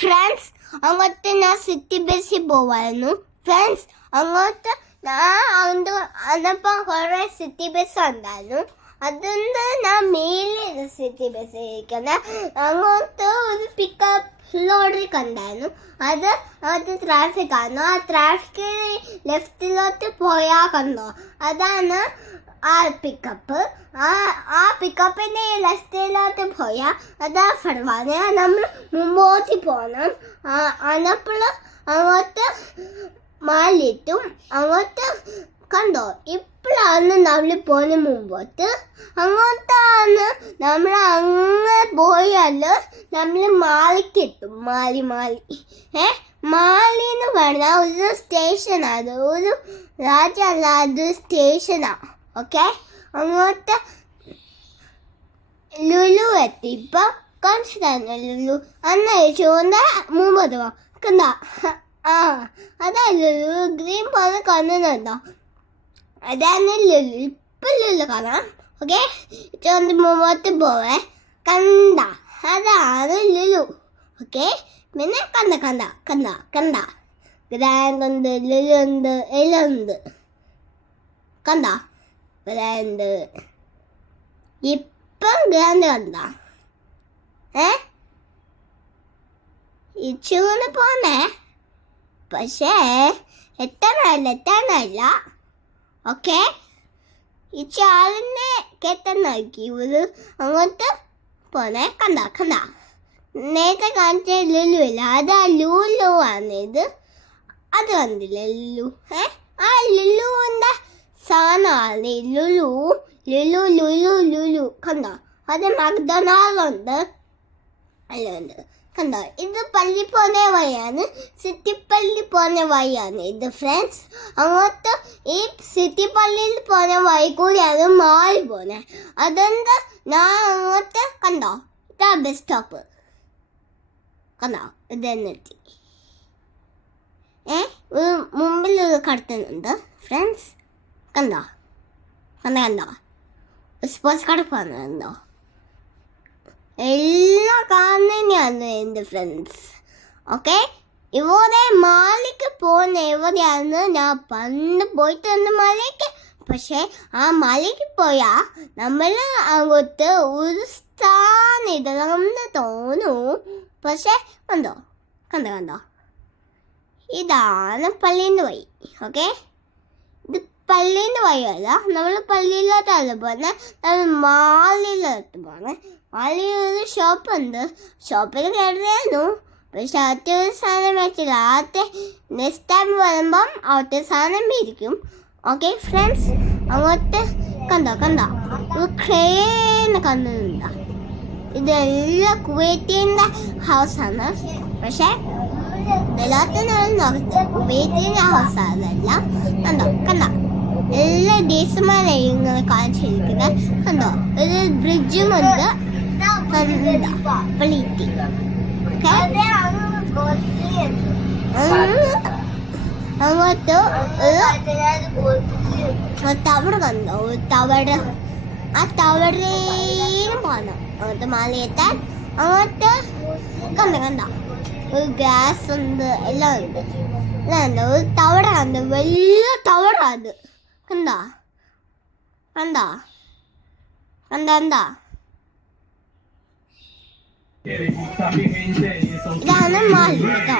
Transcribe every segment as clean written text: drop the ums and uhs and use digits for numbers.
Friends, അങ്ങോട്ട് ഞാൻ city ബസ്സിൽ പോവായിരുന്നു. ഫ്രണ്ട്സ്, അങ്ങോട്ട് അന്നപ്പം കുറേ സിറ്റി ബസ് ഉണ്ടായിരുന്നു. അതുകൊണ്ട് ഞാൻ മേലെ സിറ്റി ബസ് ഇരിക്കുന്നത്. അങ്ങോട്ട് ഒരു പിക്കപ്പ് ലോറി കണ്ടായിരുന്നു. അത് ട്രാഫിക് ആണ്. ആ ട്രാഫിക് ലെഫ്റ്റിലോട്ട് പോയാൽ കണ്ടോ, അതാണ് ആ പിക്കപ്പ്. ആ പിക്കപ്പിൻ്റെ ലെഫ്റ്റിലോട്ട് പോയാൽ അതാ ഫർവാന. നമ്മൾ മുമ്പോട്ട് പോകണം. അന്നപ്പോൾ അങ്ങോട്ട് മാലിട്ടും അങ്ങോട്ട് കണ്ടോ. ഇപ്പോഴാണ് നമ്മൾ പോകുന്ന മുമ്പോട്ട്. അങ്ങോട്ടാണ് നമ്മൾ അങ്ങനെ പോയാൽ നമ്മൾ മാലിക്കെത്തും. മാലി എന്ന് പറഞ്ഞാൽ ഒരു സ്റ്റേഷനാണ്, ഒരു രാജ്യമല്ല, അത് സ്റ്റേഷനാണ്. ഓക്കെ, അങ്ങോട്ട് ലുലു എത്തി. ഇപ്പം കാണിച്ചു തന്നെ ലുലു. അന്ന് ചോദിച്ചാൽ മുമ്പത് കണ്ട. അതാ ലുലു. ഗ്രീൻ പോലെ കാണുന്നുണ്ടോ, അതാണ് ലുലു. ഇപ്പം ലുലു കാണാം. ഓക്കെ, ചോദിച്ച് മുമ്പോട്ട് പോവേ. കണ്ട, അതാണ് ലുലു. ഓക്കെ, പിന്നെ കണ്ട ഗ്രാൻഡ് ഉണ്ട്, ലുലു ഉണ്ട്, എല്ലാം ഉണ്ട്. കണ്ട ഗ്രാൻഡ്. ഇപ്പം ഗ്രാൻഡ് കണ്ട. ഇച്ചൂന്ന് പോന്നേ, പക്ഷേ എത്താനായില്ല. ഓക്കെ, ഈ ചാലിനെ കെട്ടാൻ നോക്കി ഒരു അങ്ങോട്ട് പോന്നെ. കണ്ട നേരത്തെ കാണിച്ച ലുലു ഇല്ല, അതാ ലുലു ആണ് ഇത്. അത് കണ്ടില്ല ലുലു. ആ ലുലുവിൻ്റെ സാധനമാണ് ലുലു. കണ്ടോ, അത് മക്ഡൊണാൾഡ് ഉണ്ട്. കണ്ടോ, ഇത് പള്ളി പോകുന്ന വഴിയാണ്, സിറ്റി പള്ളി പോകുന്ന വഴിയാണ് ഇത്. ഫ്രണ്ട്സ്, അങ്ങോട്ട് ഈ സിറ്റി പള്ളിയിൽ പോകുന്ന വഴി കൂടിയാണ് മാളി പോകുന്നത്. അതുകൊണ്ട് ഞാൻ അങ്ങോട്ട് കണ്ടോ, ഇതാ ബസ് സ്റ്റോപ്പ്. കണ്ടോ, ഇതെന്നെത്തി. മുമ്പിൽ കടത്തുന്നുണ്ട്. ഫ്രണ്ട്സ്, കണ്ടോ സ്പോർട്സ് കട പോകുന്നുണ്ടോ. എല്ലാം കാണുന്നതന്നെയാണ് എൻ്റെ ഫ്രണ്ട്സ്. ഓക്കെ, ഇവിടെ മാലിക്ക് പോകുന്ന എവിടെയാണ് ഞാൻ പണ്ട് പോയിട്ടുണ്ട് മലയ്ക്ക്. പക്ഷേ ആ മലയ്ക്ക് പോയാൽ നമ്മൾ അങ്ങോട്ട് ഒരു സ്ഥാനം ഇടണമെന്ന് തോന്നൂ. പക്ഷേ കണ്ടോ, ഇതാണ് പള്ളീൻ്റെ വഴി. ഓക്കെ, ഇത് പള്ളീൻ്റെ വഴിയല്ല, നമ്മൾ പള്ളിയിലോട്ടല്ല പോകുന്നത്, നമ്മൾ മാളിലോട്ട് പോകുന്നത്. മാളിൽ ഒരു ഷോപ്പുണ്ട്. ഷോപ്പിൽ കയറിയായിരുന്നു, പക്ഷെ അവിടുത്തെ ഒരു സാധനം മേടിച്ചില്ല. നെക്സ്റ്റ് ടൈം വരുമ്പം അവിടുത്തെ സാധനം മേടിക്കും. ഓക്കെ ഫ്രണ്ട്സ്, അങ്ങോട്ട് കണ്ടോ ഒരു ക്രെയിൻ കണ്ടുണ്ടോ. ഇതെല്ലാം കുവൈറ്റിൻ്റെ ഹൗസാണ്. പക്ഷേ എല്ലാത്തിനും കുവൈറ്റിൻ്റെ ഹൗസാണെല്ലാം. കണ്ടോ എല്ലാ ദേശമാരെയും ഇങ്ങനെ കാണിച്ചിരിക്കുന്നത്. കണ്ടോ, ഒരു ബ്രിഡ്ജുമുണ്ട്. പള്ളിത്തി അങ്ങോട്ട് ഒരു ടവർ കണ്ടോ, ഒരു ടവർ. ആ ടവറിൽ പോകണം അങ്ങോട്ട് മാലയെത്താൻ. അങ്ങോട്ട് കണ്ടോ ഒരു ഗ്യാസ് ഉണ്ട്, എല്ലാം ഉണ്ട്. ഒരു ടവറാണ്, വലിയ ടവറാണ്. കണ്ടോ ഇതാണ് മാൽ കേട്ടോ.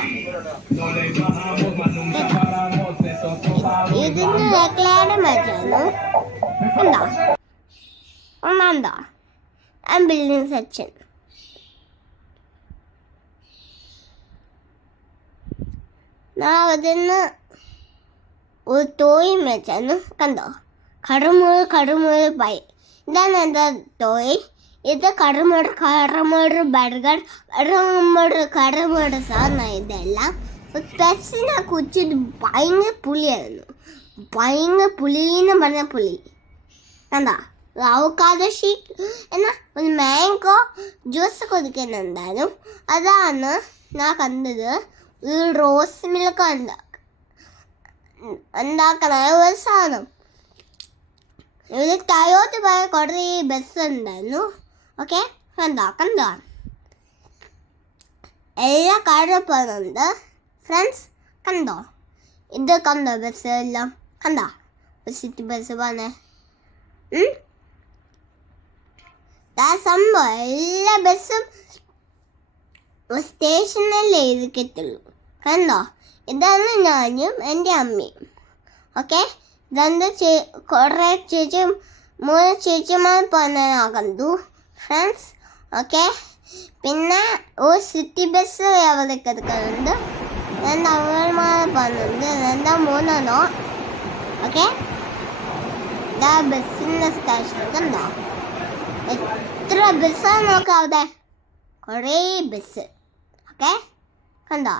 ഇതിന് റെക്ലാഡ് മാറ്റാണ്. കണ്ടോ ബിൽഡിംഗ് സെക്ഷൻ. അതിന് ഒരു ടോയ് മേച്ചാണ്. കണ്ടോ, കടുമുഴ പൈ. ഇതാണ് എന്താ ടോയ്. ഇത് കടുമുഴ ബർഗർ, കടുമുഴ സാധനം. ഇതെല്ലാം പെപ്സിനെ കുറിച്ചിട്ട് ഭയങ്കര പുളിയായിരുന്നു. ഭയങ്കര പുളിന്ന് പറഞ്ഞ പുളി. കണ്ടോ, അവക്കാഡോ ഷേക്ക് എന്നാൽ ഒരു മാംഗോ ജ്യൂസ് കുടിക്കുന്നുണ്ടായിരുന്നു. അതാണ് ഞാൻ കണ്ടത്. ഒരു റോസ് മിൽക്ക് ഉണ്ടാക്കണ ഒരു സാധനം. ഇവിടെ ടയോട്ട് പോയ കുറേ ബസ് ഉണ്ടായിരുന്നു. ഓക്കെ, കണ്ടോ എല്ലാ കാറും പോകുന്നുണ്ട് ഫ്രണ്ട്സ്. കണ്ടോ? ഇത് കണ്ടോ ബസ് എല്ലാം? കണ്ടോ സിറ്റി ബസ് പോന്നെ? സംഭവം എല്ലാ ബസ്സും സ്റ്റേഷനിലേ ഇരിക്കത്തുള്ളൂ. കണ്ടോ? ഇതാണ് ഞാനും എൻ്റെ അമ്മയും. ഓക്കെ, ഇതെന്താ കുറേ മൂന്ന് ചേച്ചിമാർ പോകുന്ന കണ്ടു ഫ്രണ്ട്സ്. ഓക്കെ, പിന്നെ ഒരു സിറ്റി ബസ് എവിടേക്ക് എടുക്കുന്നുണ്ട്, രണ്ട് അമ്മമാർ പോകുന്നുണ്ട്, രണ്ട് മൂന്നെണ്ണോ. ഓക്കെ, ഇതാ ബസ്സിൻ്റെ സ്റ്റേഷൻ കണ്ടോ? എത്ര ബസ്സാണ് നോക്കാം അവിടെ, കുറേ ബസ്. ഓക്കെ, കണ്ടോ?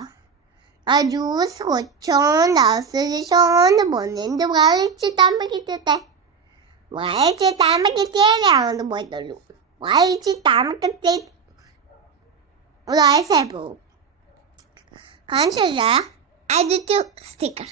ആ ജ്യൂസ് കൊച്ചോണ്ട് ആസ്വദിച്ചോണ്ട് പോകുന്നു. എന്ത് വായിച്ച് താമ്പ കിട്ടട്ടെ, വായിച്ച് താമ്പ കിട്ടിയാലേ അങ്ങോട്ട് പോയിട്ടുള്ളൂ. വായിച്ച് താമ്പ കിട്ടി ഒരാഴ്ചയായി പോകും. കാണിച്ചാ ആദ്യത്തെ സ്റ്റിക്കർ.